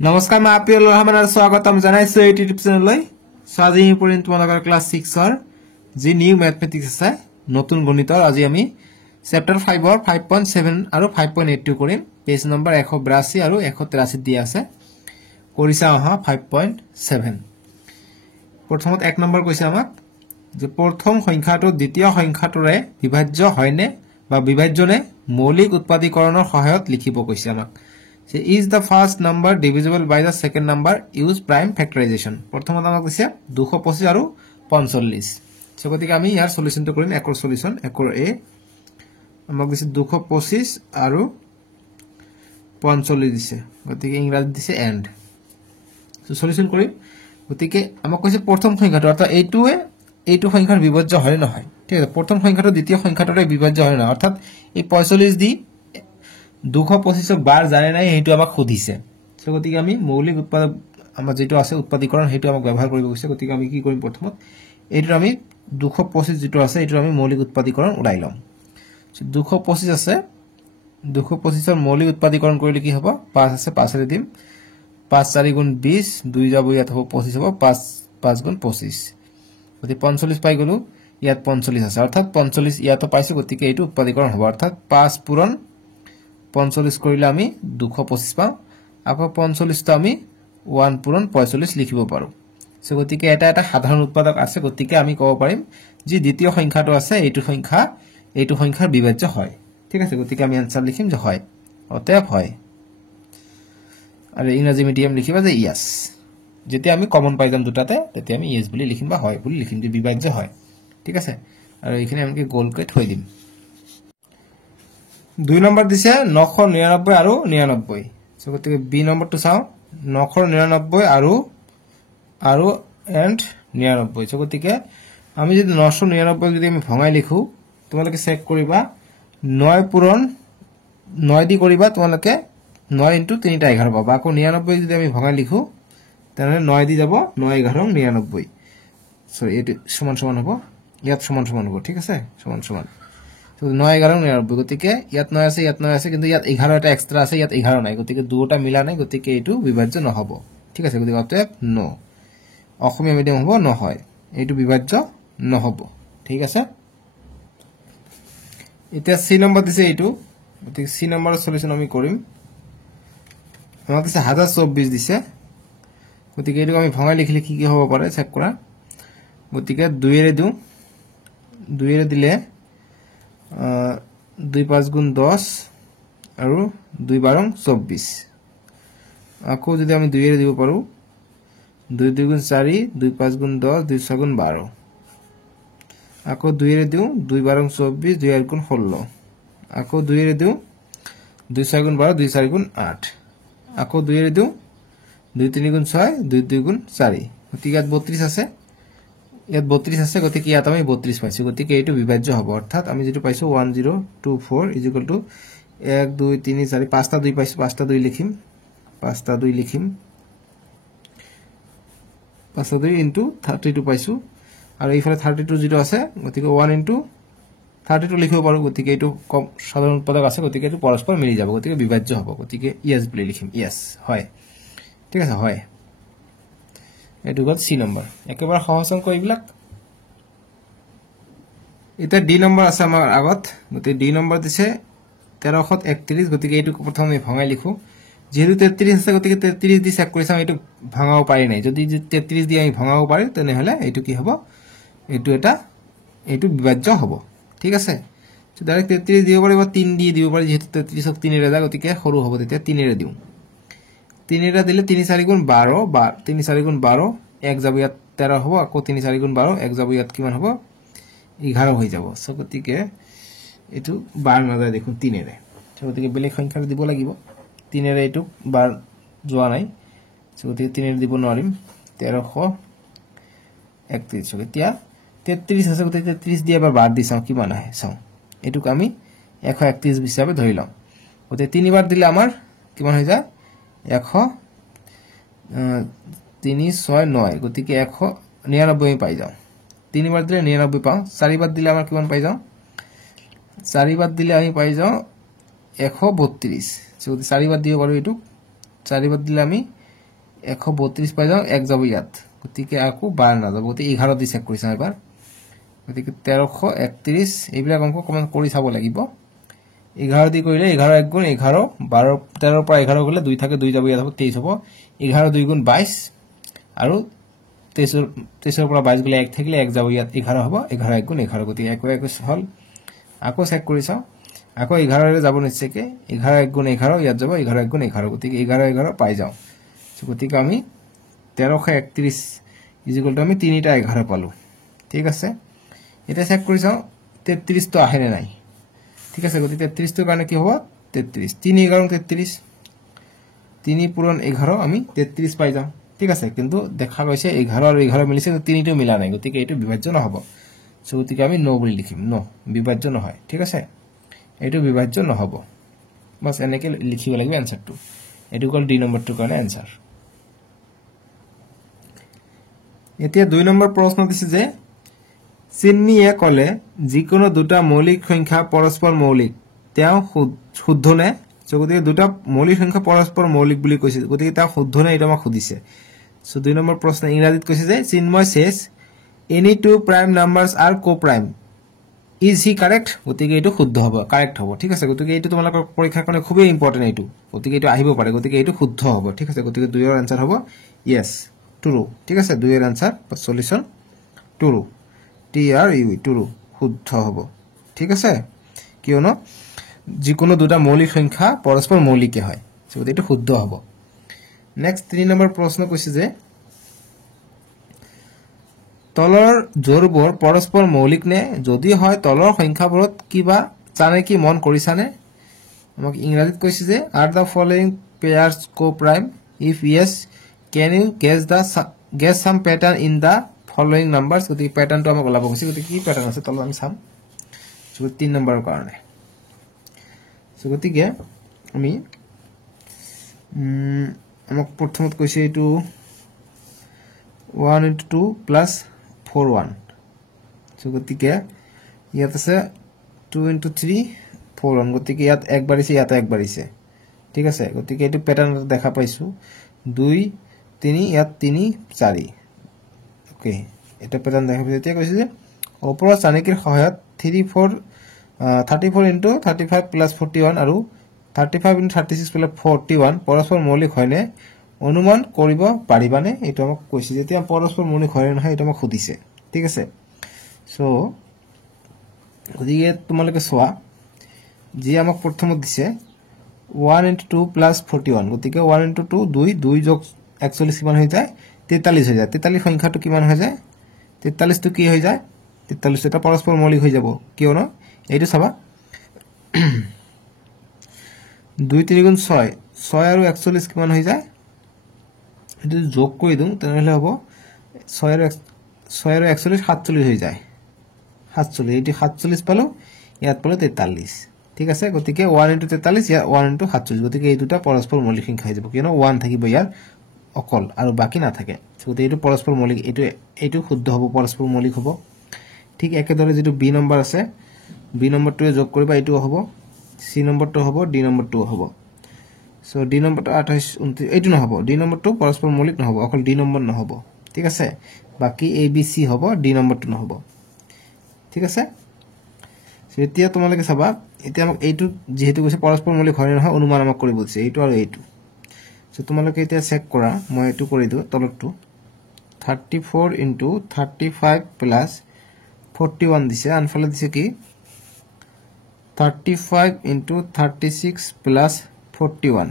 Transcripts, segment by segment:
নমস্কাৰ মই আপিল ৰহমান আৰু স্বাগতম জনাইছো এই ইউটিউব চেনেললৈ আজি আমি পঢ়িম তোমালোকৰ ক্লাছ 6 ৰ যি নিউ ম্যাথমেটিক্স আছে নতুন গণিতৰ আজি আমি চেপ্টাৰ 5 ৰ 5.7 আৰু 5.82 কৰিম পেজ নম্বৰ 182 আৰু 183 দিয়া আছে কৰিছা আহা 5.7 প্ৰথমত এক নম্বৰ কৈছে আমাক যে প্ৰথম সংখ্যাটো দ্বিতীয় সংখ্যাটোৰে বিভাজ্য হয়নে বা বিভাজ্যনে মৌলিক উৎপাদীকৰণৰ সহায়ত লিখিব কৈছে আমাক So is the first number divisible by the second number? Use prime factorization. प्रथमत আমাক কৈছে 225 আৰু 45 সো গতিকে আমি ইয়াৰ সলিউশনটো কৰিম একৰ সলিউশন একৰ এ আমাক দিছে 225 আৰু 45 দিছে গতিকে ইংৰাজী দিছে এন্ড সো সলিউশন কৰিম গতিকে আমাক কৈছে প্ৰথম সংখ্যাটো অৰ্থাৎ এইটো সংখ্যাৰ বিভাজ্য হয় নহয় ঠিক আছে প্ৰথম সংখ্যাটো দ্বিতীয় সংখ্যাটোৰে বিভাজ্য হয় না অৰ্থাৎ এই 45 দি 225 বার জানে নাই হেতু আমাক খুদিছে সো গতিকে আমি মৌলিক উৎপাদক আমাৰ যেটো আছে উৎপাদীকৰণ হেতু আমাক ব্যৱহাৰ কৰিব গৈছে গতিকে আমি কি কৰিম প্ৰথমত এইটো আমি 225 যেটো আছে এইটো আমি মৌলিক উৎপাদীকৰণ উলাই লম সো 225 আছে 225 ৰ মৌলিক উৎপাদীকৰণ কৰিলে কি হ'ব 5 আছে 5 ৰে দিম 5 4 গুণ 20 2 যাব ইয়াত হ'ব 25 হ'ব 5 5 গুণ 25 গতি 45 পাই গলো ইয়াত 45 আছে অৰ্থাৎ 45 ইয়াতো পাইছো গতিকে এইটো উৎপাদীকৰণ হ'ব অৰ্থাৎ 5 পূৰণ 45 কৰিলে আমি 225 পাও আকৌ 45 টো আমি 1 পূৰণ 45 লিখিব পাৰো সো গতিকে এটা সাধাৰণ উৎপাদক আছে গতিকে আমি ক'ব পাৰিম যে দ্বিতীয় সংখ্যাটো আছে এইটো সংখ্যাৰ বিভাজ্য হয় ঠিক আছে গতিকে আমি আনসাৰ লিখিম যে হয় অতএব হয় আৰু ইংৰাজী মিডিয়াম লিখিবা যে ইয়েস যেতিয়া আমি কমন পাই যাম দুটাতে তেতিয়া আমি ইয়েস বুলি লিখিম বা হয় বুলি লিখিম যে বিভাজ্য হয় ঠিক আছে আৰু এখানে আমি গোলকৈ থৈ দিম 2 নম্বৰ দিছে 999 আৰু 99 সো গতিকে বি নম্বৰটো চাও 999 আৰু এন্ড 99 সো গতিকে আমি যদি 999 যদি আমি ভঙাই লিখো তোমালোকে চেক কৰিবা 9 পূৰণ 9 দি কৰিবা তোমালোকে 9 * 3 টা 11 পাবা আকৌ 99 যদি আমি ভঙাই লিখো তেনে 9 দি যাব 9 11 99 সো এটো সমান সমান হ'ব ইয়াত সমান সমান হ'ব ঠিক আছে সমান সমান তো 9 11 99 গতিকে ইয়াত 9 আছে কিন্তু ইয়াত 11 এটা এক্সট্রা আছে ইয়াত 11 নাই গতিকে দুটা মিলা নাই গতিকে এইটো বিভাজ্য নহব ঠিক আছে গতিকে অতএব নো অসমীয়া মিডিয়াম হ'ব নহয় এইটো বিভাজ্য নহব ঠিক আছে এটা সি নম্বৰ দিছে এইটো গতিকে সি নম্বৰৰ সলিউশন আমি কৰিম আমাক দিছে 1024 দিছে গতিকে এইটো আমি ভঙাই লিখিলে কি কি হ'ব পাৰে চেক কৰা গতিকে 2 এৰে দিও 2 এৰে দিলে 2 5 গুণ 10 আৰু 2 12 24 আকৌ যদি আমি 2 এৰে দিব পাৰো 2 2 গুণ 4 2 5 গুণ 10 2 6 গুণ 12 আকৌ 2 এৰে দিও 2 12 24 2 8 গুণ 16 আকৌ 2 এৰে দিও 2 6 গুণ 12 2 4 গুণ 8 আকৌ 2 এৰে দিও 2 3 গুণ 6 2 2 গুণ 4 গতিকে ইয়াত 32 আছে ইয়াত 32 আছে গতিকে ইয়াত আমি 32 পাইছো গতিকে এইটো বিভাজ্য হ'ব অৰ্থাৎ আমি যেটো পাইছো 1024 1 2 3 4 পাঁচটা 2 পাইছো পাঁচটা 2 লিখিম পাঁচটা 2 লিখিম পাঁচটা 2 ইনটু 32 পাইছো আৰু এইফালে 32 যেটো আছে গতিকে 1 ইনটু 32 লিখিব পাৰো গতিকে এইটো কম সাধাৰণ উৎপাদক আছে গতিকে এইটো পৰস্পৰ মিলি যাব গতিকে বিভাজ্য হ'ব গতিকে ইয়েস বুলি লিখিম ইয়েস হয় ঠিক আছে হয় এটো গত সি নম্বৰ একেবাৰে সহজ অংক এইবিলাক এটা ডি নম্বৰ আছে আমাৰ আগত গতিকে ডি নম্বৰ দিছে 1331 গতিকে এইটো প্ৰথমে ভঙাই লিখো যেহেতু 33 আছে গতিকে 33 দি চেক কৰিছাম এইটো ভাঙাও পাৰি নাই যদি 33 দি আমি ভাঙাও পাৰি তেনে হলে এইটো কি হ'ব এইটো বিভাজ্য হ'ব ঠিক আছে তো ডাইৰেক্ট 33 দিব পাৰিব 3 দি দিব পাৰি যেহেতু 33 ক 3 ৰে যা গতিকে সৰু হ'ব তেতিয়া 3 ৰে দিও 3 ৰে দিলে 3 4 গুণ 12 3 4 গুণ 12 1 যাব ইয়াত 13 হ'ব আকৌ 3 4 গুণ 12 1 যাব ইয়াত কিমান হ'ব 11 হৈ যাব সো গতিকে এটো 12 নাযায় দেখুন 3 ৰে সো গতিকে বেলেগ সংখ্যা দিব লাগিব 3 ৰে এটো 12 যোৱা নাই সো গতিকে 3 ৰে দিব নোৱাৰিম 1331 সো এতিয়া 33 আছে গতিকে 33 দি এবাৰ বাদ দিছাও কিমান আহে চাও এটুক আমি 131 হিচাপে ধৰি লম গতিকে 3 বাৰ দিলে আমাৰ কিমান হৈ যায় 369 গতিকে 199 পাই যাও 3 বাৰ দিলে 99 পাও 4 বাৰ দিলে আমাৰ কিমান পাই যাও 4 বাৰ দিলে আমি পাই যাও 132 সো 4 বাৰ দিব পাৰো এটু 4 বাৰ দিলে আমি 132 পাই যাওঁ 1 যাব ইয়াত গতিকে আকো 12 না যাব গতিকে 11 দি চেক কৰিছা এবাৰ গতিকে 1331 এইবিলাক অংক কমন কৰি চাব লাগিব 11 দি কৰিলে 11 1 গুণ 11 12 13 পৰা 11 গলে 2 থাকে 2 যাব ইয়াত হ'ব 23 হ'ব 11 2 গুণ 22 আৰু 23 পৰা 22 গলে 1 থাকিলে 1 যাব ইয়াত 11 হ'ব 11 1 গুণ 11 গতিকে 21 হল আকো চেক কৰি চাও আকো 11 ৰে যাব নিশ্চয়কে 11 1 গুণ 11 ইয়াত যাব 11 1 গুণ 11 গতিকে 11 11 পাই যাও গতিকে আমি 1331 ইকুয়াল টু আমি 3টা 11 পালো ঠিক আছে এটা চেক কৰি চাও 33 তো আহে নাই ঠিক আছে গতিকে 33 তো কাৰণে কি হ'ব 33 3 11 33 3 পূৰণ 11 আমি 33 পাই যাও ঠিক আছে কিন্তু দেখা গৈছে 11 আৰু 11 মিলিছে তো 3টো মিলা নাই গতিকে এটো বিভাজ্য নহব সো গতিকে আমি নো বুলি লিখিম নো বিভাজ্য নহয় ঠিক আছে এটো বিভাজ্য নহব বাস এনেকে লিখিব লাগিব আনসারটো এটো কল ডি নম্বৰটো কাৰণে আনসাৰ এতিয়া 2 নম্বৰ প্ৰশ্ন দিছে যে চিন্নিয়ে কলে যিকোনো দুটা মৌলিক সংখ্যা পৰস্পৰ মৌলিক তেওঁ শুদ্ধ নে গতিকে দুটা মৌলিক সংখ্যা পৰস্পৰ মৌলিক বুলি কৈছে গতিকে তা শুদ্ধ নে এটা আমাক সুধিছে সো 2 নম্বৰ প্ৰশ্ন ইংৰাজীত কৈছে যে Chinmoy says any two prime numbers are co-prime is he correct গতিকে এটো শুদ্ধ হ'ব কারেক্ট হ'ব ঠিক আছে গতিকে এটো তোমালোকৰ পৰীক্ষাৰ কাৰণে খুবই ইম্পৰ্টেন্ট এটো গতিকে এটো আহিব পাৰে গতিকে এটো শুদ্ধ হ'ব ঠিক আছে গতিকে 2 এর আনসার হ'ব yes true ঠিক আছে 2 এর আনসার বা সলিউশন true true শুদ্ধ হ'ব ঠিক আছে কিয়নো যিকোনো দুটা মৌলিক সংখ্যা পৰস্পৰ মৌলিকে হয় গতিকে এটো শুদ্ধ হ'ব নেক্সট 3 নম্বৰ প্ৰশ্ন কৈছে যে তলৰ জোৰবোৰ পৰস্পৰ মৌলিক নে যদি হয় তলৰ সংখ্যাবোৰত কিবা জানে কি মন কৰিছানে আমাক ইংৰাজীত কৈছে যে are the following pairs co-prime if yes can you guess some pattern in the following numbers গতিকে প্যাটাৰ্নটো আমাক ওলাব কৈছে গতিকে কি প্যাটাৰ্ন আছে তলত আমি চাম সো 3 নম্বৰৰ কাৰণে সো গতিকে আমি আমাক প্ৰথমত কৈছে এটো 1 into 2 plus 4 1 সো গতিকে ইয়াত আছে 2 into 3 4 1 গতিকে ইয়াত এক বাৰিছে ইয়াত এক বাৰিছে ঠিক আছে গতিকে এটো প্যাটাৰ্ন দেখা পাইছো 2 3 ইয়াত 3 4 ওকে এটা প্যাটাৰ্ন দেখা পাইছো এতিয়া কৈছে যে ওপৰৰ চানেকিৰ সহায়ত 34 into 35 plus 41 আৰু 35 into 36 plus 41 পৰস্পৰ মৌলিক হয়নে অনুমান কৰিব পাৰিবানে এটো আমাক কৈছে যেতিয়া পৰস্পৰ মৌলিক হয় নহয় এটা আমাক সুধিছে ঠিক আছে সো গতিকে তোমালোকে সোৱা যি আমাক প্ৰথমত দিছে 1 into 2 plus 41 গতিকে 1 into 2 2 যোগ 41 কিমান হৈ যায় 43 হৈ যায় 43 সংখ্যাটো কিমান হৈ যায় 43 টো কি হৈ যায় 43 এটা পৰস্পৰ মৌলিক হৈ যাব কিয়নো এইটো চাবা 2 3 গুণ 6 6 আৰু 41 কিমান হৈ যায় এটো যোগ কৰি দিম তেনেহলে হ'ব 6 আৰু 41 47 হৈ যায় 47 এটি 47 পালো ইয়াত পালো 43 ঠিক আছে গতিকে 1 into 43 ইয়া 1 into 47 গতিকে এই দুটা পৰস্পৰ মৌলিক সংখ্যা হৈ যাব কিয়নো 1 থাকিব ইয়াৰ অকল আৰু বাকি না থাকে গতিকে এইটো পৰস্পৰ মৌলিক এইটো শুদ্ধ হ'ব পৰস্পৰ মৌলিক হ'ব ঠিক একেদৰে যেটো বি নম্বৰ আছে বি নম্বৰটোৱে যোগ কৰিবা এইটো হ'ব সি নম্বৰটো হ'ব ডি নম্বৰটো হ'ব সো ডি নম্বৰটো 28 29 এইটো নহব ডি নম্বৰটো পৰস্পৰ মৌলিক নহব অকল ডি নম্বৰ নহব ঠিক আছে বাকি এ বি সি হ'ব ডি নম্বৰটো নহব ঠিক আছে সো এতিয়া তোমালোকে চাবা এতিয়া আমাক এইটো যেহেতু কৈছে পৰস্পৰ মৌলিক হয় নহয় অনুমান আমাক কৰিব দিছে এইটো আৰু এইটো সো তোমালোকে এতিয়া চেক কৰা মই এইটো কৰি দিও তলতটো 34 into 35 plus 41 দিছে আনফালে দিছে কি 35 into 36 plus 41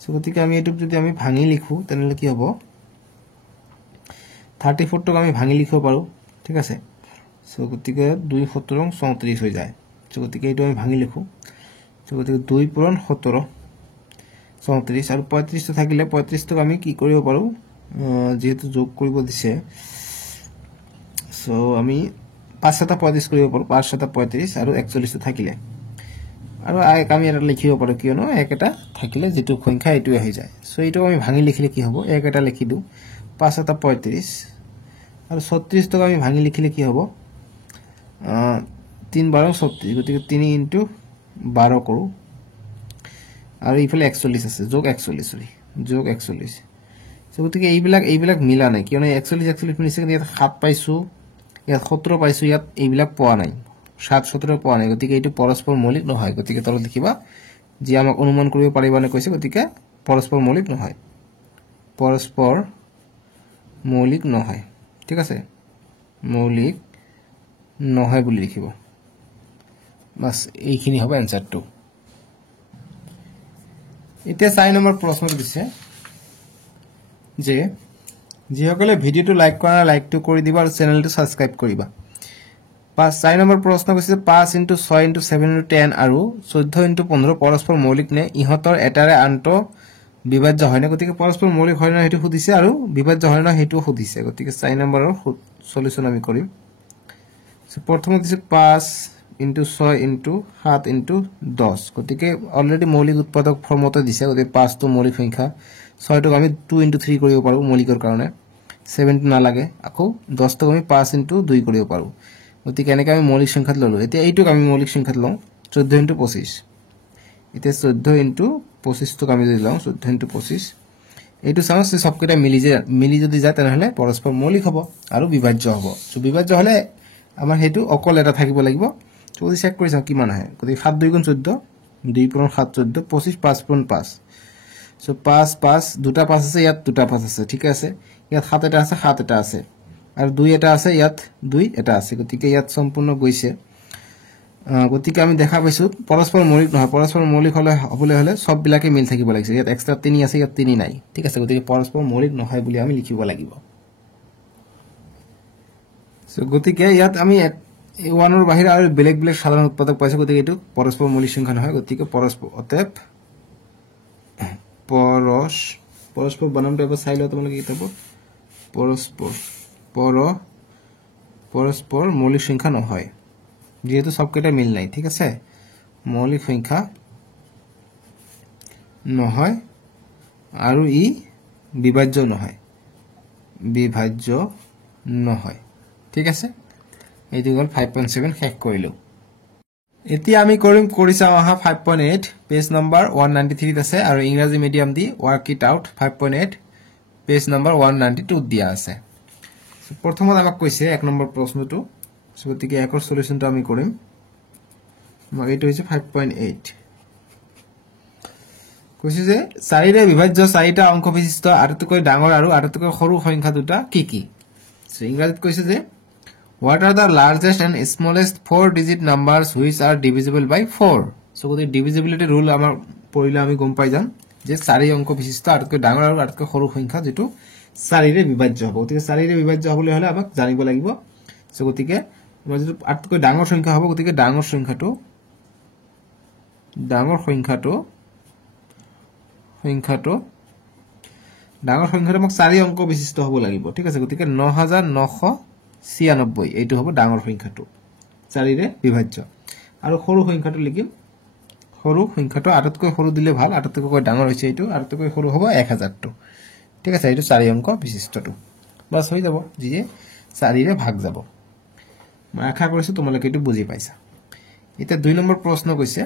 সো গতিকে আমি এটুক যদি আমি ভাঙি লিখো তেনলে কি হ'ব 34 টক আমি ভাঙি লিখিব পাৰো ঠিক আছে সো গতিকে 2 17 34 হৈ যায় সো গতিকে এইটো আমি ভাঙি লিখো সো গতিকে 2 পূৰণ 17 34 আৰু 35 টো থাকিলে 35 টক আমি কি কৰিব পাৰো যেহেতু যোগ কৰিব দিছে সো আমি 5 7 35 কৰিব পাৰো 5 7 35 আৰু 41 টো থাকিলে আৰু আমি এটা লিখিব পাৰো কিয়নো এক এটা থাকিলে যেটো সংখ্যা এটোই হৈ যায় সো এইটো আমি ভাঙি লিখিলে কি হ'ব এক এটা লিখি দিও 5 7 35 আৰু 36 টক আমি ভাঙি লিখিলে কি হ'ব 3 12 36 গতিকে 3 into 12 কৰো আৰু ইফালে 41 আছে যোগ 41 সৰি যোগ 41 সো গতিকে এইবিলাক মিলা নাই কিয়নো 41 মিলি সেকেন্ড ইয়াত 7 পাইছো ইয়াত 17 পাইছো ইয়াত এইবিলাক পোৱা নাই 7 17 পোৱা নাই গতিকে এইটো পৰস্পৰ মৌলিক নহয় গতিকে তলত লিখিবা যি আমাক অনুমান কৰিব পাৰিবানে কৈছে গতিকে পৰস্পৰ মৌলিক নহয় পৰস্পৰ মৌলিক নহয় ঠিক আছে মৌলিক নহয় বুলি লিখিব বাস এইখিনি হবে আনসারটো এতিয়া 4 নম্বৰ প্ৰশ্নটো দিছে যে যিসকলে ভিডিওটো লাইক কৰা লাইকটো কৰি দিবা আৰু চেনেলটো সাবস্ক্ৰাইব কৰিবা 4 নম্বৰ প্ৰশ্ন কৈছে 5 * 6 * 7 * 10 আৰু 14 * 15 পৰস্পৰ মৌলিক নে ইহতৰ এটাৰে আনটো বিভাজ্য হয় না গতিকে পৰস্পৰ মৌলিক হয় না হেতু সুধিছে আৰু বিভাজ্য হয় না হেতু সুধিছে গতিকে 4 নম্বৰৰ সলিউশন আমি কৰিম সো প্ৰথমে দিছে 5 * 6 * 7 * 10 গতিকে অলৰেডি মৌলিক উৎপাদক ফৰ্মতে দিছে গতিকে 5 টো মৌলিক সংখ্যা 6 টোক আমি 2 * 3 কৰিব পাৰো মৌলিকৰ কাৰণে 7 টো নালাগে আকৌ 10 টোক আমি 5 * 2 কৰিব পাৰো গতিকে এনেকৈ আমি মৌলিক সংখ্যাত ললো এতিয়া এইটোক আমি মৌলিক সংখ্যাত লওঁ 14 * 25 এতিয়া 14 * 25 টোক আমি যদি লওঁ 14 * 25 এইটো চাও সে সবকেইটা মিলি যদি যায় তেনেহলে পৰস্পৰ মৌলিক হ'ব আৰু বিভাজ্য হ'ব সো বিভাজ্য হলে আমাৰ হেতু অকল এটা থাকিব লাগিব যদি চেক কৰি চাও কিমান আহে গতিকে 7 2 * 14 2 * 7 14 25 5 * 5 সো 5 5 দুটা 5 আছে ইয়াত দুটা 5 আছে ঠিক আছে ইয়াত 7 এটা আছে 7 এটা আছে আৰু 2 এটা আছে ইয়াত 2 এটা আছে গতিকে ইয়াত সম্পূৰ্ণ গৈছে গতিকে আমি দেখা পাইছো পৰস্পৰ মৌলিক নহয় পৰস্পৰ মৌলিক হলে সব বিলাকে মিল থাকিব লাগিছে ইয়াত এক্সট্ৰা 3 আছে ইয়াত 3 নাই ঠিক আছে গতিকে পৰস্পৰ মৌলিক নহয় বুলি আমি লিখিব লাগিব সো গতিকে ইয়াত আমি 1 ৰ বাহিৰে আৰু বেলেগ সাধাৰণ উৎপাদক পাইছো গতিকে এটো পৰস্পৰ মৌলিক সংখ্যা নহয় গতিকে পৰস্পৰ অতএব পৰস্পৰ বনামটো এবাৰ চাই লও তোমালোকে কি হ'ব পৰস্পৰ মৌলিক সংখ্যা নহয় যেহেতু সবকেইটা মিল নাই ঠিক আছে মৌলিক সংখ্যা নহয় আৰু ই বিভাজ্য নহয় ঠিক আছে এইটো গল 5.7 শেষ কৰিলো এতিয়া আমি কৰি চাও আহা 5.8 পেজ নম্বৰ 193 আছে আৰু ইংৰাজী medium the work it out 5.8 page number 192 দিয়া আছে প্ৰথমত আমাক কৈছে 1 নম্বৰ প্ৰশ্নটো গতিকে একৰ সলিউশনটো আমি কৰিম এইটো হৈছে 5.8 কৈছে যে 4 ৰে বিভাজ্য 4টা অংক বিশিষ্ট আটাইতকৈ ডাঙৰ আৰু আটাইতকৈ সৰু সংখ্যা দুটা কি কি সো ইংৰাজীত কৈছে যে what are the largest and smallest 4 digit numbers which are divisible by 4 so গতি divisibility rule আমাৰ পঢ়িলে আমি গম পাই যাম যে 4 অংক বিশিষ্ট আটাইতকৈ ডাঙৰ আৰু আটাইতকৈ সৰু সংখ্যা যেটো 4 ৰে বিভাজ্য হ'ব গতিকে 4 ৰে বিভাজ্য হ'বলৈ হলে আমাক জানিব লাগিব সো গতিকে আমাৰ যেটো আটাইতকৈ ডাঙৰ সংখ্যা হ'ব গতিকে ডাঙৰ সংখ্যাটো আমাক 4 অংক বিশিষ্ট হ'ব লাগিব ঠিক আছে গতিকে 9996 এইটো হ'ব ডাঙৰ সংখ্যাটো 4 ৰে বিভাজ্য আৰু সৰু সংখ্যাটো লিখিম সৰু সংখ্যাটো আটাইতকৈ সৰু দিলে ভাল আটাইতকৈ ডাঙৰ হৈছে এইটো আটাইতকৈ সৰু হ'ব 1000 টো ঠিক আছে এইটো 4 অংক বিশিষ্টটো বাস হৈ যাব যিয়ে 4 ৰে ভাগ যাব মই আশা কৰিছো তোমালোকে এটো বুজি পাইছা এটা 2 নম্বৰ প্ৰশ্ন কৈছে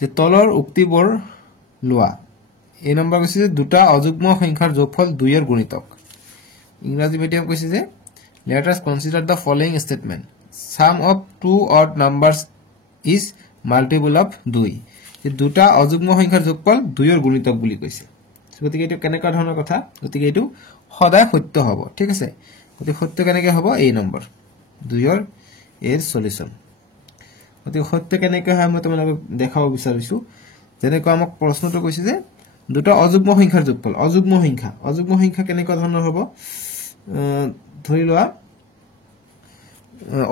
যে তলৰ উক্তিবোৰ লোৱা এই নম্বৰ কৈছে যে দুটা অযুগ্ম সংখ্যাৰ যোগফল 2 এৰ গুণিতক ইংৰাজী মিডিয়াম কৈছে যে let us consider the following statement sum of two odd numbers is multiple of 2 যে দুটা অযুগ্ম সংখ্যাৰ যোগফল 2 এৰ গুণিতক বুলি কৈছে গতিকে এটো কেনেকা ধৰণৰ কথা গতিকে এটো সদায় সত্য হ'ব ঠিক আছে গতিকে সত্য কেনেকে হ'ব এই নম্বৰ 2 এৰ সলিউশন গতিকে সত্য কেনেকে হয় মই তোমালোকক দেখাব বিচাৰিছো যেনেকৈ আমাক প্ৰশ্নটো কৈছে যে দুটা অযুগ্ম সংখ্যাৰ যোগফল অযুগ্ম সংখ্যা কেনেকা ধৰণৰ হ'ব ধৰি লোৱা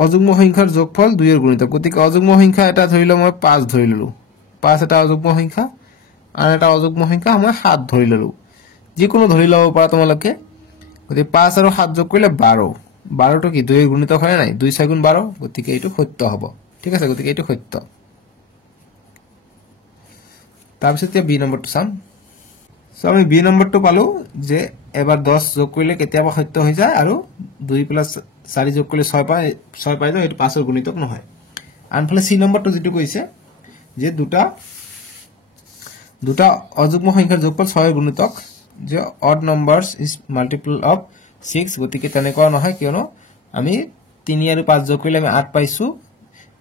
অযুগ্ম সংখ্যাৰ যোগফল 2 এৰ গুণিতক গতিকে অযুগ্ম সংখ্যা এটা ধৰি লওঁ মই 5 ধৰি ললো 5 এটা অযুগ্ম সংখ্যা আৰু এটা অযুগ্ম সংখ্যা মই 7 ধৰি ললো যিকোনো ধৰি লব পাৰা তোমালোকে গতিকে 5 আৰু 7 যোগ কৰিলে 12 টো কি 2 এর গুণিতক হয় নাই 2 6 গুণ 12 গতিকে এইটো সত্য হ'ব ঠিক আছে গতিকে এইটো সত্য তাৰপিছত বি নম্বৰটো চাম সো আমি বি নম্বৰটো পালো যে এবাৰ 10 যোগ কৰিলে কেতিয়াবা সত্য হৈ যায় আৰু 2 + 4 যোগ কৰিলে 6 পাই যায় এটো 5 এৰ গুণিতক নহয় আনফালে সি নম্বৰটো যেটো কৈছে যে দুটা অযুগ্ম সংখ্যাৰ যোগফল 6 এৰ গুণিতক যে odd numbers is multiple of 6 গতিকে তেনেকুৱা নহয় কিয়নো আমি 3 আৰু 5 যোগ কৰিলে আমি 8 পাইছো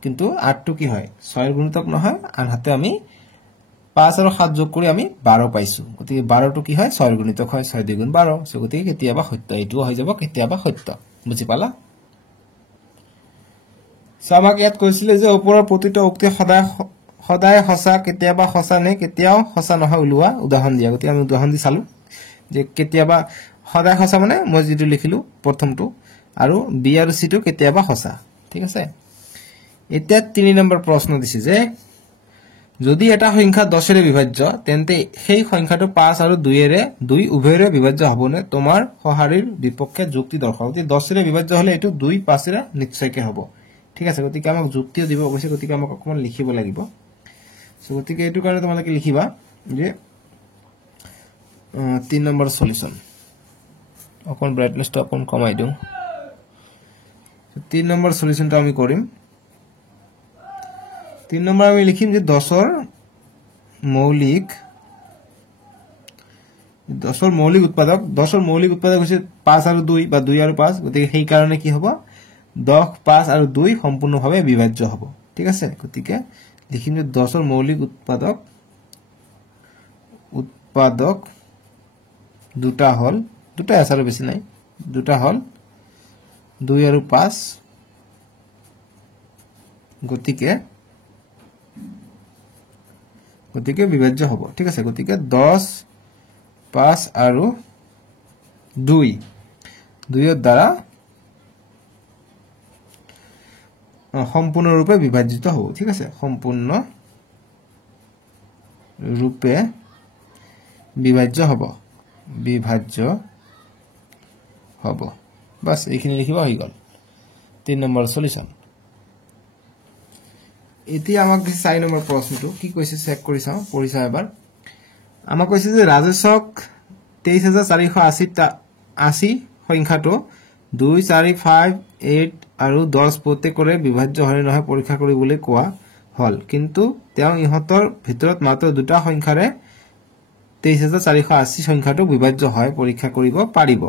কিন্তু 8 টো কি হয় 6 এৰ গুণিতক নহয় আনহাতে আমি 5 আৰু 7 যোগ কৰি আমি 12 পাইছো গতিকে 12 টো কি হয় 6 এর গুণিতক হয় 6 2 গুণ 12 সো গতিকে কেতিয়াবা সত্য এইটো হৈ যাব কেতিয়াবা সত্য বুজি পালা সামাক ইয়াত কৈছিলে যে ওপৰৰ প্ৰতিটো উক্তি সদায় হসা কেতিয়াবা হসা নে কেতিয়াও হসা নহয় উলুৱা উদাহৰণ দিয়া গতি আমি উদাহৰণ দি চালু যে কেতিয়াবা সদায় হসা মানে মই যেটো লিখিলো প্ৰথমটো আৰু বি আৰু সি টো কেতিয়াবা হসা ঠিক আছে এতিয়া 3 নম্বৰ প্ৰশ্ন দিছে যে যদি এটা সংখ্যা 10 এৰে বিভাজ্য তেন্তে সেই সংখ্যাটো 5 আৰু 2 এৰে 2 উভয়ৰে বিভাজ্য হবনে তোমাৰ সহাৰিৰ বিপক্ষে যুক্তি দৰ্শাও যদি 10 এৰে বিভাজ্য হলে এটো 2 5 এৰে নিশ্চয়কৈ হ'ব ঠিক আছে গতিকে আমাক যুক্তিও দিব অৱশ্যে গতিকে আমাক অকমান লিখিব লাগিব সো গতিকে এটো কাৰণে তোমালোকে লিখিবা যে 3 নম্বৰ সলিউশন অকন ব্ৰাইটনেসটো অকন কমাই দিও 3 নম্বৰ সলিউশনটো আমি কৰিম 3 নম্বৰ আমি লিখিম যে 10 ৰ মৌলিক হৈছে 5 আৰু 2 বা 2 আৰু 5 গতিকে সেই কাৰণে কি হ'ব 10 5 আৰু 2 সম্পূৰ্ণভাৱে বিভাজ্য হ'ব ঠিক আছে গতিকে লিখিম যে 10 ৰ মৌলিক উৎপাদক দুটা হল দুটা আছে বেছি নাই দুটা হল 2 আৰু 5 গতিকে বিভাজ্য হ'ব ঠিক আছে গতিকে 10 5 আৰু 2 দুইৰ দ্বাৰা সম্পূৰ্ণ ৰূপে বিভাজিত হ'ব ঠিক আছে সম্পূৰ্ণ ৰূপে বিভাজ্য হ'ব বাস এইখিনি লিখিবা হৈ গল 3 নম্বৰ সলিউশন এতিয়া আমাক 4 নম্বৰ প্ৰশ্নটো কি কৈছে চেক কৰি চাও পঢ়ি চাও এবাৰ আমাক কৈছে যে ৰাজেশক 23480 সংখ্যাটো 2 4 5 8 আৰু 10 প্ৰত্যেকৰে বিভাজ্য হয় নহয় পৰীক্ষা কৰিবলৈ কোৱা হল কিন্তু তেওঁ ইহতৰ ভিতৰত মাত্ৰ দুটা সংখ্যাৰে 23480 সংখ্যাটো বিভাজ্য হয় পৰীক্ষা কৰিব পাৰিব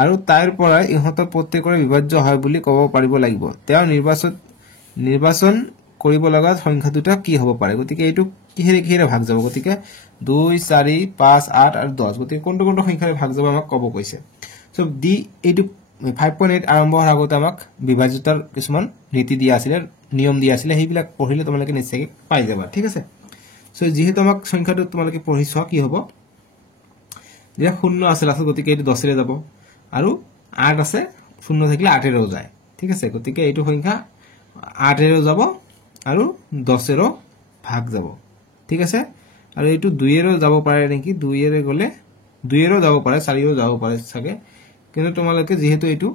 আৰু তাইৰ পৰা ইহতৰ প্ৰত্যেকৰে বিভাজ্য হয় বুলি ক'ব পাৰিব লাগিব তেওঁ নিৰ্বাচন কৰিব লগা সংখ্যা দুটা কি হ'ব পাৰে গতিকে এইটো কিহেৰে ভাগ যাব গতিকে 2 4 5 8 আৰু 10 গতিকে কোনটো সংখ্যাৰে ভাগ যাব আমাক ক'ব কৈছে সো ডি এইটো 5.8 আৰম্ভ হোৱাৰ আগতে আমাক বিভাজ্যতাৰ কিছুমান নীতি দিয়া আছিল নিয়ম দিয়া আছিল সেইবিলাক পঢ়িলে তোমালোকে নিশ্চয়কৈ পাই যাবা ঠিক আছে সো যেহেতু আমাক সংখ্যাটো তোমালোকে পঢ়িছোৱা কি হ'ব যে 0 আছে লাষ্ট গতিকে এইটো 10 এৰে যাব আৰু 8 আছে 0 থাকিলে 8 এৰেও যায় ঠিক আছে গতিকে এইটো সংখ্যা 8 এৰেও যাব আৰু 10 এৰো ভাগ যাব ঠিক আছে আৰু এইটো 2 এৰো যাব পাৰে নেকি 2 এৰে গলে 2 এৰো যাব পাৰে 4 এৰো যাব পাৰে সাগে কিন্তু তোমালোকে যেহেতু এইটো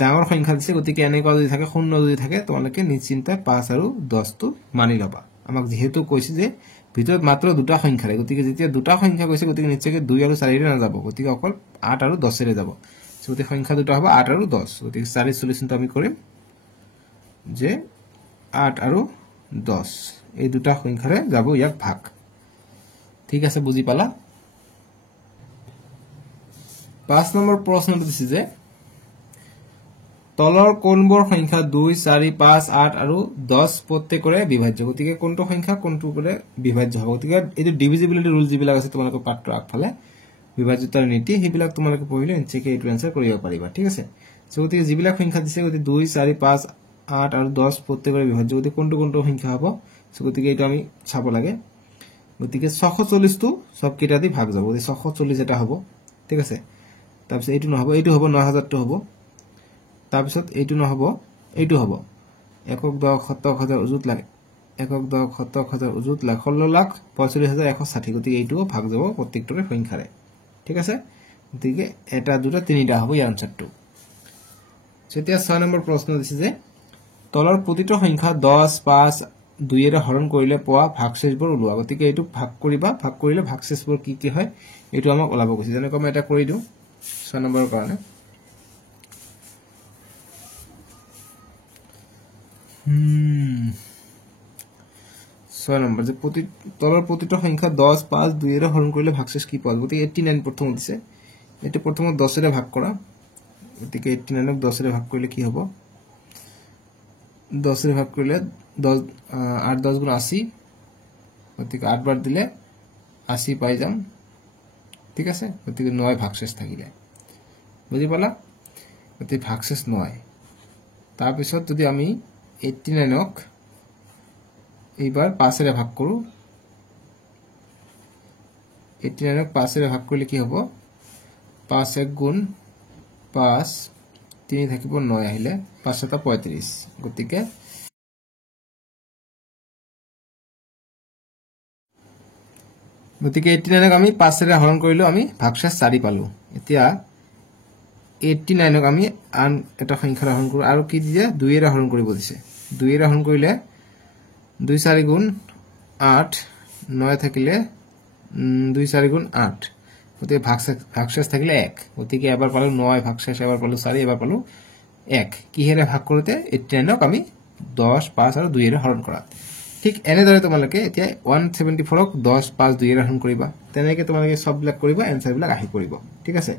ডাঙৰ সংখ্যা দিছে গতিকে এনেকুৱা যদি থাকে 0 যদি থাকে তোমালোকে নিশ্চিন্ত 5 আৰু 10 টো মানি লবা আমাক যেহেতু কৈছে যে ভিতৰত মাত্ৰ দুটা সংখ্যাৰে গতিকে যেতিয়া দুটা সংখ্যা কৈছে গতিকে নিশ্চয়কৈ 2 আৰু 4 এৰে না যাব গতিকে অকল 8 আৰু 10 এৰে যাব গতিকে সংখ্যা দুটা হ'ব 8 আৰু 10 গতিকে 4 সলিউশনটো আমি কৰিম যে 8 আৰু 10 এই দুটা সংখ্যাৰে যাব ইয়াক ভাগ ঠিক আছে বুজি পালা 5 নম্বৰ প্ৰশ্নটো দিছে যে তলৰ কোনবোৰ সংখ্যা 2 4 5 8 আৰু 10 প্ৰত্যেকৰে বিভাজ্য গতিকে কোনটো সংখ্যা কোনটোৰে বিভাজ্য হ'ব গতিকে এই ডিভিজিবিলিটি ৰুল যিবিলাক আছে তোমালোকে পাঠৰ আগফালে বিভাজ্যতাৰ নীতি সেইবিলাক তোমালোকে পঢ়িলে নিশ্চয়কৈ এইটো আনসাৰ কৰিব পাৰিবা ঠিক আছে সো গতিকে যিবিলাক সংখ্যা দিছে গতিকে 2 4 5 8 আৰু 10 প্ৰত্যেকৰে বিভাজ্য গতিকে কোনটো সংখ্যা হ'ব সো গতিকে এইটো আমি চাব লাগে গতিকে 640 টো সব কেইটা দি ভাগ যাব গতিকে 640 এটা হ'ব ঠিক আছে তাৰপিছত এইটো নহব এইটো হ'ব 9000 টো হ'ব তাৰপিছত এইটো নহব এইটো হ'ব 1,10,70,000 উজুত লাগে 1,10,70,000 উজুত লাখ 16,45,160 গতিকে এইটো ভাগ যাব প্ৰত্যেকটোৰে সংখ্যাৰে ঠিক আছে গতিকে এটা দুটা তিনিটা হ'ব ইয়াৰ আনসাৰটো এতিয়া 6 নম্বৰ প্ৰশ্ন দিছে যে তলৰ প্ৰতিটো সংখ্যা 10 5 2 এৰে হৰণ কৰিলে পোৱা ভাগশেষবোৰ ওলোৱা গতিকে এইটো ভাগ কৰিবা ভাগ কৰিলে ভাগশেষবোৰ কি হয় এইটো আমাক ওলাব কৈছে যেনেকৈ মই এটা কৰি দিও 6 নম্বৰৰ কাৰণে 6 6 নম্বৰ যে তলৰ প্ৰতিটো সংখ্যা 10 5 2 এৰে হৰণ কৰিলে ভাগশেষ কি পাব গতিকে 89 প্ৰথম দিছে এটো প্ৰথমত 10 এৰে ভাগ কৰা গতিকে 89 ক 10 এৰে ভাগ কৰিলে কি হ'ব 10 এৰে ভাগ কৰিলে 10 8 10 গুণ 80 গতিকে 8 বাৰ দিলে 80 পাই যাম ঠিক আছে গতিকে 9 ভাগশেষ থাকিলে বুজি পালা গতিকে ভাগশেষ 9 তাৰ পিছত যদি আমি 89 ক এইবাৰ 5 এৰে ভাগ কৰো 89 ক 5 এৰে ভাগ কৰিলে কি হ'ব 5 1 গুণ 5 3 থাকিব 9 আহিলে 5 7 35 গতিকে গতিকে 89 ক আমি 5 এৰে হৰণ কৰিলো আমি ভাগশেষ 4 পালো এতিয়া 89 ক আমি আন এটা সংখ্যা হৰণ কৰো আৰু কি দিয়ে 2 এৰে হৰণ কৰিব দিছে 2 এৰে হৰণ কৰিলে 2 4 গুণ 8 9 থাকিলে 2 4 গুণ 8 গতিকে ভাগশেষ থাকিলে 1 গতিকে এবাৰ পালো 9 ভাগশেষ এবাৰ পালো 4 এবাৰ পালো 1 কিহেৰে ভাগ কৰোতে 89 ক আমি 10 5 আৰু 2 এৰে হৰণ কৰা ঠিক এনেদৰে তোমালোকে এতিয়া 174 ক 10 5 2 এৰে হৰণ কৰিবা তেনেকৈ তোমালোকে সববিলাক কৰিবা এনসাৰ বিলাক আহি পৰিব ঠিক আছে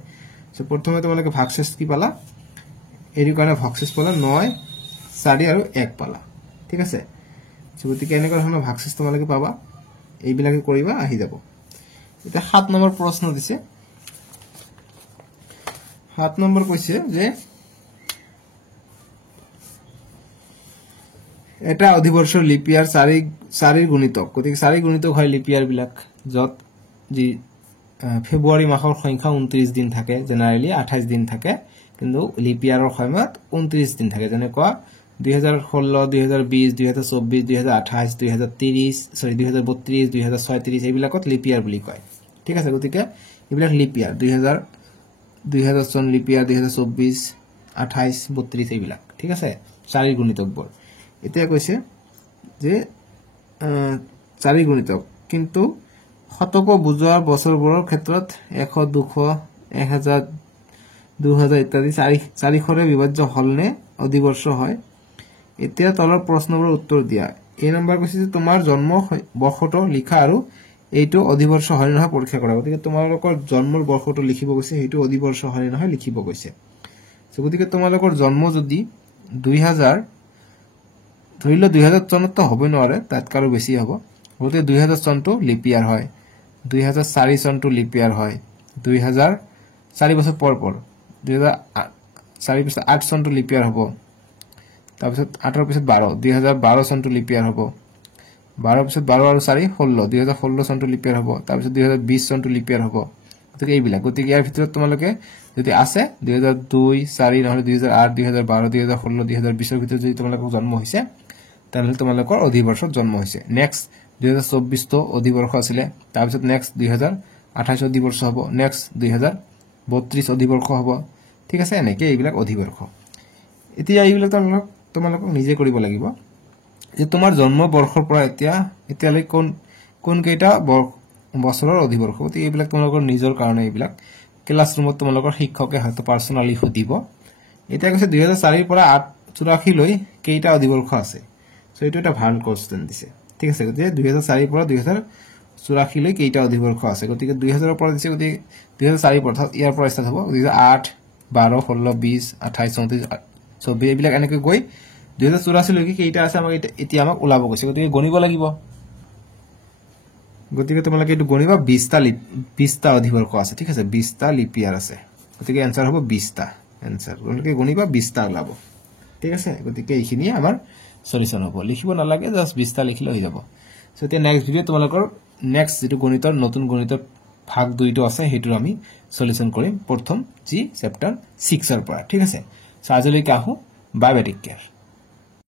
সো প্ৰথমে তোমালোকে ভাগশেষ কি পালা এৰি কাৰণে ভাগশেষ পালা 9 4 আৰু 1 পালা ঠিক আছে সো গতিকে এনেকৈ ধৰণৰ ভাগশেষ তোমালোকে পাবা এইবিলাকে কৰিবা আহি যাব এটা 7 নম্বৰ প্ৰশ্ন দিছে 7 নম্বৰ কৈছে যে এটা অধিবৰ্ষৰ লিপিয়াৰ 4 গুণিতক গতিকে 4 গুণিতক হয় লিপিয়াৰ বিলাক যত যি ফেব্ৰুৱাৰী মাহৰ সংখ্যা 29 দিন থাকে জেনাৰেলি 28 দিন থাকে কিন্তু লিপিয়াৰৰ সময়ত 29 দিন থাকে যেনেকুৱা 2016 2020 2024 2028 2030 সৰি 2032 2036 এইবিলাকত লিপিয়াৰ বুলি কয় ঠিক আছে গতিকে এইবিলাক লিপিয়াৰ 2000 চন লিপিয়াৰ 2024 28 32 এইবিলাক ঠিক আছে 4 গুণিতকবোৰ এতিয়া কৈছে যে 4 গুণিতক কিন্তু শতক বুজোৱাৰ বছৰবোৰৰ ক্ষেত্ৰত 100 200 1000 2000 ইত্যাদি 400ৰে বিভাজ্য হলনে অধিবৰ্ষ হয় এতিয়া তলৰ প্ৰশ্নবোৰৰ উত্তৰ দিয়া এই নম্বৰ কৈছে যে তোমাৰ জন্ম বৰ্ষটো লিখা আৰু এইটো অধিবৰ্ষ হয় নহয় পৰীক্ষা কৰা গতিকে তোমালোকৰ জন্মৰ বৰ্ষটো লিখিব গৈছে এইটো অধিবৰ্ষ হয় নহয় লিখিব গৈছে সো গতিকে তোমালোকৰ জন্ম যদি 2000 ধৰিলে 2000 চনত হবে নোৱাৰে তাতকাৰো বেছি হ'ব গতিকে 2000 চনটো লিপিয়াৰ হয় 2004 চনটো লিপিয়াৰ হয় 2004 বছৰ পৰ 2004 পিছত 8 চনটো লিপিয়াৰ হ'ব তাৰপিছত 8 ৰ পিছত 12 2012 চনটো লিপিয়াৰ হ'ব 12 পিছত 12 আৰু 4 16 2016 চনটো লিপিয়াৰ হ'ব তাৰপিছত 2020 চনটো লিপিয়াৰ হ'ব গতিকে এইবিলাক গতিকে ইয়াৰ ভিতৰত তোমালোকে যদি আছে 2002 4 নহলে 2008 2012 2016 2020 ৰ ভিতৰত যদি তোমালোকৰ জন্ম হৈছে তাহলে তোমালোকৰ অধিবৰ্ষত জন্ম হৈছে নেক্সট 2024 তো অধিবৰ্ষ আছিল তাৰপিছত নেক্সট 2028 অধিবৰ্ষ হ'ব নেক্সট 2032 অধিবৰ্ষ হ'ব ঠিক আছে এনেকৈ এইবিলাক অধিবৰ্ষ এতিয়া এইবিলাক তোমালোকক নিজে কৰিব লাগিব যে তোমাৰ জন্ম বৰ্ষৰ পৰা এতিয়ালৈ কোন কেইটা বছৰৰ অধিবৰ্ষ গতিকে এইবিলাক তোমালোকৰ নিজৰ কাৰণে এইবিলাক ক্লাছৰুমত তোমালোকৰ শিক্ষকে হয়তো পাৰ্সোনালি সুধিব এতিয়া কৈছে 2004 ৰ পৰা 84 লৈ কেইটা অধিবৰ্ষ আছে সো এইটো এটা ভাল কোৱেশ্চন দিছে ঠিক আছে গতিকে 2004 ৰ পৰা 2084 লৈ কেইটা অধিবৰ্ষ আছে গতিকে 2000 ৰ পৰা দিছে গতিকে 2004 পৰা ইয়াৰ পৰা ষ্টাৰ্ট হ'ব 2008 12 16 20 28 34 24 এইবিলাক এনেকৈ গৈ 2084 লৈকে কেইটা আছে আমাক এতিয়া আমাক ওলাব গৈছে গতিকে গণিব লাগিব গতিকে তোমালোকে এটো গণিবা 20টা অধিবৰ্ষ আছে ঠিক আছে 20টা লিপিয়াৰ আছে গতিকে आंसर হ'ব 20টা आंसर তোমালোকে গণিবা 20টা ওলাব ঠিক আছে গতিকে এইখিনি আমাৰ সলিউশন হ'ব লিখিব নালাগে জাস্ট 20টা লিখিলে হৈ যাব সো তে নেক্সট ভিডিও তোমালোকৰ নেক্সট যেটো গণিতৰ নতুন গণিতৰ ভাগ 2টো আছে হেতুৰ আমি সলিউশন কৰিম প্ৰথম জি চেপ্টাৰ 6 ৰ পৰা ঠিক আছে সো আজিলৈকে আহো বাই বাই টেক কেয়াৰ